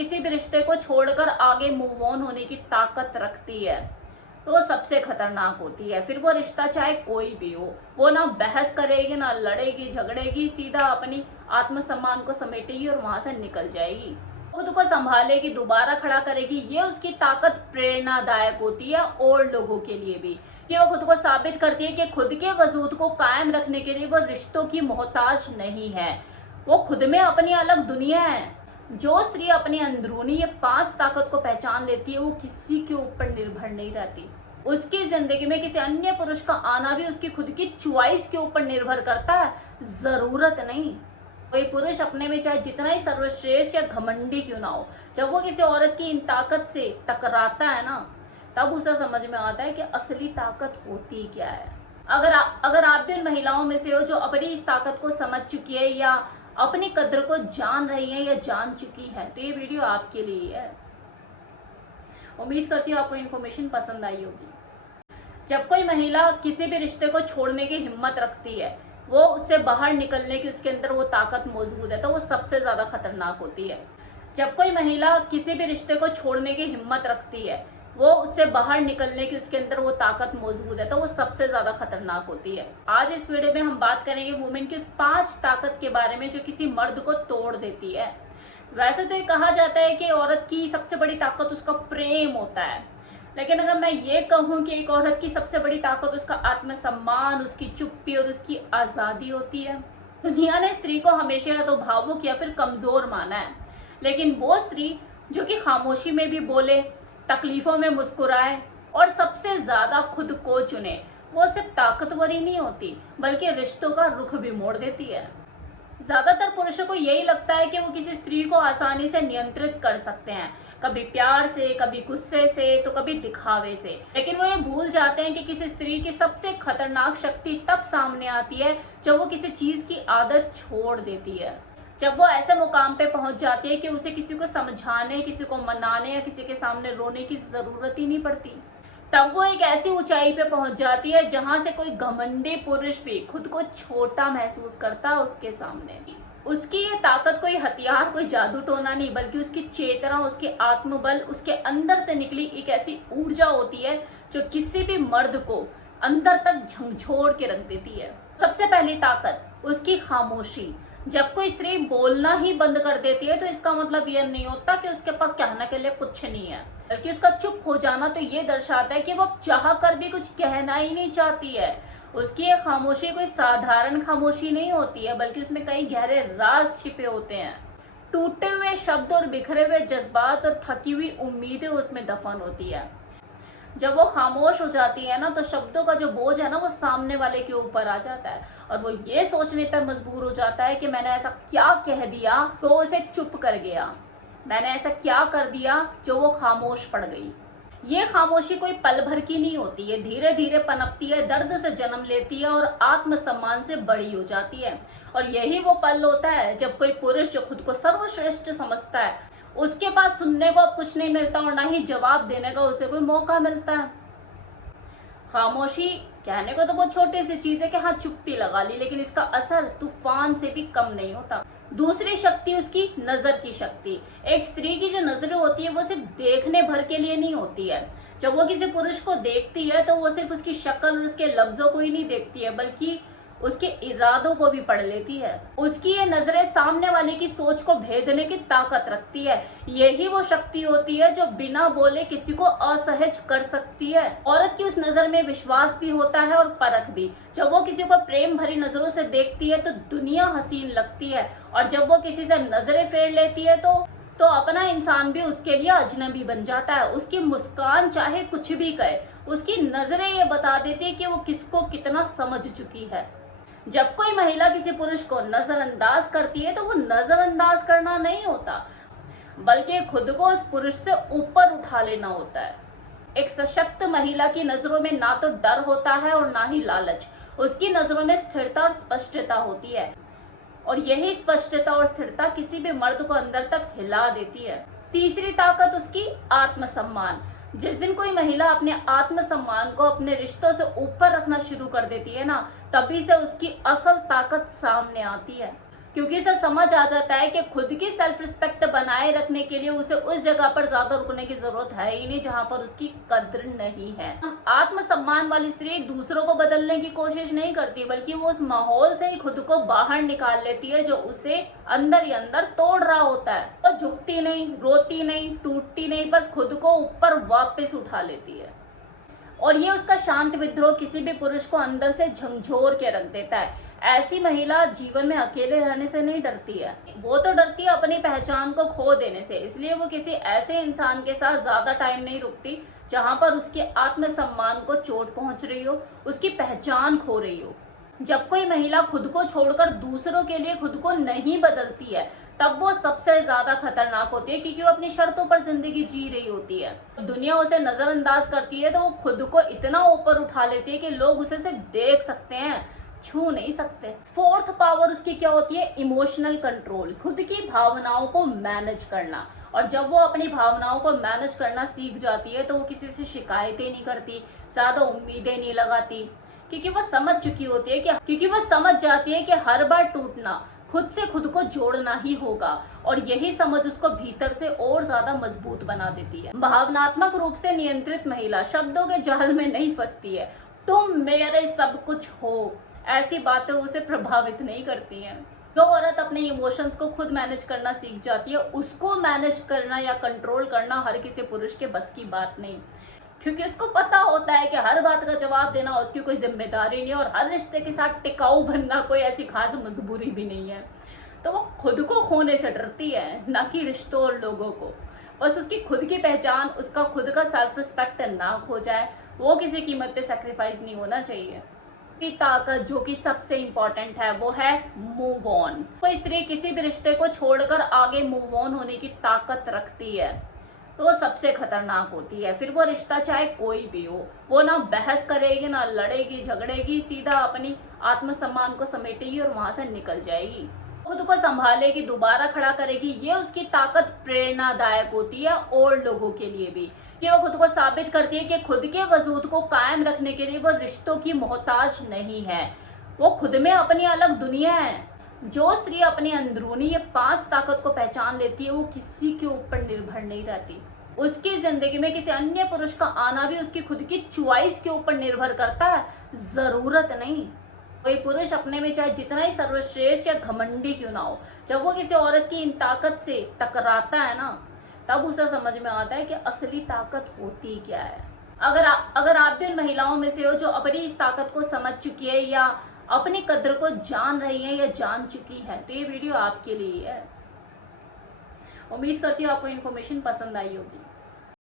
किसी भी रिश्ते को छोड़कर आगे मूव ऑन होने की ताकत रखती है तो वो सबसे खतरनाक होती है। फिर वो रिश्ता चाहे कोई भी हो, वो ना बहस करेगी, ना लड़ेगी झगड़ेगी, सीधा अपनी आत्मसम्मान को समेटेगी और वहां से निकल जाएगी। खुद को संभालेगी, दोबारा खड़ा करेगी। ये उसकी ताकत प्रेरणादायक होती है और लोगों के लिए भी, कि वो खुद को साबित करती है कि खुद के वजूद को कायम रखने के लिए वो रिश्तों की मोहताज नहीं है। वो खुद में अपनी अलग दुनिया है। जो स्त्री अपनी अंदरूनी ये 5 ताकत को पहचान लेती है, वो किसी के ऊपर निर्भर नहीं रहती। उसकी जिंदगी में किसी अन्य पुरुष का आना भी उसकी खुद की चॉइस के ऊपर निर्भर करता है, जरूरत नहीं। कोई पुरुष अपने में चाहे जितना ही सर्वश्रेष्ठ या घमंडी क्यों ना हो, जब वो किसी औरत की इन ताकत से टकराता है ना, तब उसे समझ में आता है कि असली ताकत होती क्या है। अगर आप भी उन महिलाओं में से हो जो अपनी इस ताकत को समझ चुकी है या अपनी कद्र को जान रही है या जान चुकी है, तो ये वीडियो आपके लिए है। उम्मीद करती हूँ आपको इन्फॉर्मेशन पसंद आई होगी। जब कोई महिला किसी भी रिश्ते को छोड़ने की हिम्मत रखती है, वो उससे बाहर निकलने की उसके अंदर वो ताकत मौजूद है, तो वो सबसे ज्यादा खतरनाक होती है। जब कोई महिला किसी भी रिश्ते को छोड़ने की हिम्मत रखती है, वो उससे बाहर निकलने की उसके अंदर वो ताकत मौजूद है, तो वो सबसे ज्यादा खतरनाक होती है। आज इस वीडियो में हम बात करेंगे वुमेन की उस 5 ताकत के बारे में जो किसी मर्द को तोड़ देती है। वैसे तो ये कहा जाता है कि औरत की सबसे बड़ी ताकत उसका प्रेम होता है, लेकिन अगर मैं ये कहूँ कि एक औरत की सबसे बड़ी ताकत उसका आत्मसम्मान, उसकी चुप्पी और उसकी आजादी होती है। दुनिया ने स्त्री को हमेशा या तो भावुक या फिर कमजोर माना है, लेकिन वो स्त्री जो कि खामोशी में भी बोले, तकलीफों में मुस्कुराए और सबसे ज्यादा खुद को चुने, वो सिर्फ ताकतवर ही नहीं होती बल्कि रिश्तों का रुख भी मोड़ देती है। ज्यादातर पुरुषों को यही लगता है कि वो किसी स्त्री को आसानी से नियंत्रित कर सकते हैं, कभी प्यार से, कभी गुस्से से, तो कभी दिखावे से। लेकिन वो ये भूल जाते हैं कि किसी स्त्री की सबसे खतरनाक शक्ति तब सामने आती है जब वो किसी चीज की आदत छोड़ देती है। जब वो ऐसे मुकाम पे पहुंच जाती है कि उसे किसी को समझाने, किसी को मनाने या किसी के सामने रोने की जरूरत ही नहीं पड़ती। तब वो एक ऐसी ऊंचाई पे पहुंच जाती है जहां से कोई घमंडी पुरुष भी खुद को छोटा महसूस करता है उसके सामने। उसकी ये ताकत कोई हथियार, कोई जादू टोना नहीं, बल्कि उसकी चेतना, उसके आत्मबल, उसके अंदर से निकली एक ऐसी ऊर्जा होती है जो किसी भी मर्द को अंदर तक झंझोड़ के रख देती है। सबसे पहली ताकत उसकी खामोशी। जब कोई स्त्री बोलना ही बंद कर देती है, तो इसका मतलब यह नहीं होता कि उसके पास कहने के लिए कुछ नहीं है, बल्कि उसका चुप हो जाना तो ये दर्शाता है कि वो चाह कर भी कुछ कहना ही नहीं चाहती है। उसकी ये खामोशी कोई साधारण खामोशी नहीं होती है, बल्कि उसमें कई गहरे राज छिपे होते हैं। टूटे हुए शब्द और बिखरे हुए जज्बात और थकी हुई उम्मीदें उसमें दफन होती है। जब वो खामोश हो जाती है ना, तो शब्दों का जो बोझ है ना, वो सामने वाले के ऊपर आ जाता है और वो ये सोचने पर मजबूर हो जाता है कि मैंने ऐसा क्या कह दिया तो उसे चुप कर गया, मैंने ऐसा क्या कर दिया जो वो खामोश पड़ गई। ये खामोशी कोई पल भर की नहीं होती है, धीरे धीरे पनपती है, दर्द से जन्म लेती है और आत्मसम्मान से बड़ी हो जाती है। और यही वो पल होता है जब कोई पुरुष जो खुद को सर्वश्रेष्ठ समझता है, उसके पास सुनने को अब कुछ नहीं मिलता और ना ही जवाब देने का उसे कोई मौका मिलता है। खामोशी कहने को तो बहुत छोटी सी चीज है कि हाँ चुप्पी लगा ली, लेकिन इसका असर तूफान से भी कम नहीं होता। दूसरी शक्ति उसकी नजर की शक्ति। एक स्त्री की जो नजर होती है वो सिर्फ देखने भर के लिए नहीं होती है। जब वो किसी पुरुष को देखती है तो वो सिर्फ उसकी शक्ल और उसके लफ्जों को ही नहीं देखती है, बल्कि उसके इरादों को भी पढ़ लेती है। उसकी ये नजरें सामने वाले की सोच को भेदने की ताकत रखती है। यही वो शक्ति होती है जो बिना बोले किसी को असहज कर सकती है। औरत की उस नजर में विश्वास भी होता है और परख भी। जब वो किसी को प्रेम भरी नजरों से देखती है तो दुनिया हसीन लगती है, और जब वो किसी से नजरें फेर लेती है तो अपना इंसान भी उसके लिए अजनबी बन जाता है। उसकी मुस्कान चाहे कुछ भी कहे, उसकी नजरें ये बता देती है कि वो किसको कितना समझ चुकी है। जब कोई महिला किसी पुरुष को नजरअंदाज करती है तो वो नजरअंदाज करना नहीं होता, बल्कि खुद को उस पुरुष से ऊपर उठा लेना होता है। एक सशक्त महिला की नजरों में ना तो डर होता है और ना ही लालच। उसकी नजरों में स्थिरता और स्पष्टता होती है, और यही स्पष्टता और स्थिरता किसी भी मर्द को अंदर तक हिला देती है। तीसरी ताकत उसकी आत्मसम्मान। जिस दिन कोई महिला अपने आत्मसम्मान को अपने रिश्तों से ऊपर रखना शुरू कर देती है ना, तभी से उसकी असल ताकत सामने आती है। क्योंकि उसे समझ आ जाता है कि खुद की सेल्फ रिस्पेक्ट बनाए रखने के लिए उसे उस जगह पर ज्यादा रुकने की जरूरत है ही नहीं जहां पर उसकी कद्र नहीं है। आत्मसम्मान वाली स्त्री दूसरों को बदलने की कोशिश नहीं करती, बल्कि वो उस माहौल से ही खुद को बाहर निकाल लेती है जो उसे अंदर ही अंदर तोड़ रहा होता है। वो झुकती नहीं, रोती नहीं, टूटती नहीं, बस खुद को ऊपर वापस उठा लेती है। और ये उसका शांत विद्रोह किसी भी पुरुष को अंदर से झंझोर के रख देता है। ऐसी महिला जीवन में अकेले रहने से नहीं डरती है, वो तो डरती है अपनी पहचान को खो देने से। इसलिए वो किसी ऐसे इंसान के साथ ज्यादा टाइम नहीं रुकती जहां पर उसके आत्मसम्मान को चोट पहुंच रही हो, उसकी पहचान खो रही हो। जब कोई महिला खुद को छोड़कर दूसरों के लिए खुद को नहीं बदलती है, तब वो सबसे ज्यादा खतरनाक होती है, क्योंकि वो अपनी शर्तों पर जिंदगी जी रही होती है। दुनिया उसे नजरअंदाज करती है तो वो खुद को इतना ऊपर उठा लेती है कि लोग उसे सिर्फ देख सकते हैं, छू नहीं सकते। फोर्थ पावर उसकी क्या होती है? इमोशनल कंट्रोल, खुद की भावनाओं को मैनेज करना। और जब वो अपनी भावनाओं को मैनेज करना सीख जाती है तो वो किसी से शिकायतें नहीं करती, ज्यादा उम्मीदें नहीं लगाती, क्योंकि वो समझ चुकी होती है क्योंकि वो समझ जाती है कि हर बार टूटना खुद से खुद को जोड़ना ही होगा। और यही समझ उसको भीतर से और ज्यादा मजबूत बना देती है। भावनात्मक रूप से नियंत्रित महिला शब्दों के जाल में नहीं फंसती है। तुम मेरे सब कुछ हो, ऐसी बातें उसे प्रभावित नहीं करती हैं। जो औरत अपने इमोशंस को खुद मैनेज करना सीख जाती है, उसको मैनेज करना या कंट्रोल करना हर किसी पुरुष के बस की बात नहीं, क्योंकि उसको पता होता है कि हर बात का जवाब देना उसकी कोई जिम्मेदारी नहीं है और हर रिश्ते के साथ टिकाऊ बनना कोई ऐसी खास मजबूरी भी नहीं है। तो वो खुद को खोने से डरती है, ना कि रिश्तों और लोगों को। बस उसकी खुद की पहचान, उसका खुद का सेल्फ रिस्पेक्ट ना खो जाए, वो किसी कीमत पे सेक्रीफाइस नहीं होना चाहिए। की ताकत जो कि सबसे इंपॉर्टेंट है वो है मूव ऑन। कोई स्त्री किसी भी रिश्ते को छोड़कर आगे मूव ऑन होने की ताकत रखती है तो वो सबसे खतरनाक होती है। फिर वो रिश्ता चाहे कोई भी हो, वो ना बहस करेगी, ना लड़ेगी झगड़ेगी, सीधा अपनी आत्मसम्मान को समेटेगी और वहां से निकल जाएगी, खुद को संभालेगी, दोबारा खड़ा करेगी। ये उसकी ताकत प्रेरणादायक होती है और लोगों के लिए भी, कि वो खुद को साबित करती है कि खुद के वजूद को कायम रखने के लिए वो रिश्तों की मोहताज नहीं है, वो खुद में अपनी अलग दुनिया है। जो स्त्री अपनी अंदरूनी ये 5 ताकत को पहचान लेती है, वो किसी के ऊपर निर्भर नहीं रहती। उसकी जिंदगी में किसी अन्य पुरुष का आना भी उसकी खुद की चॉइस के ऊपर निर्भर करता है, जरूरत नहीं। कोई पुरुष अपने में चाहे जितना ही सर्वश्रेष्ठ या घमंडी क्यों ना हो, जब वो किसी औरत की इन ताकत से टकराता है ना, तब उसे समझ में आता है कि असली ताकत होती क्या है। अगर आप भी उन महिलाओं में से हो जो अपनी इस ताकत को समझ चुकी है या अपनी कद्र को जान रही है या जान चुकी है, तो ये वीडियो आपके लिए है। उम्मीद करती हूँ आपको इन्फॉर्मेशन पसंद आई होगी।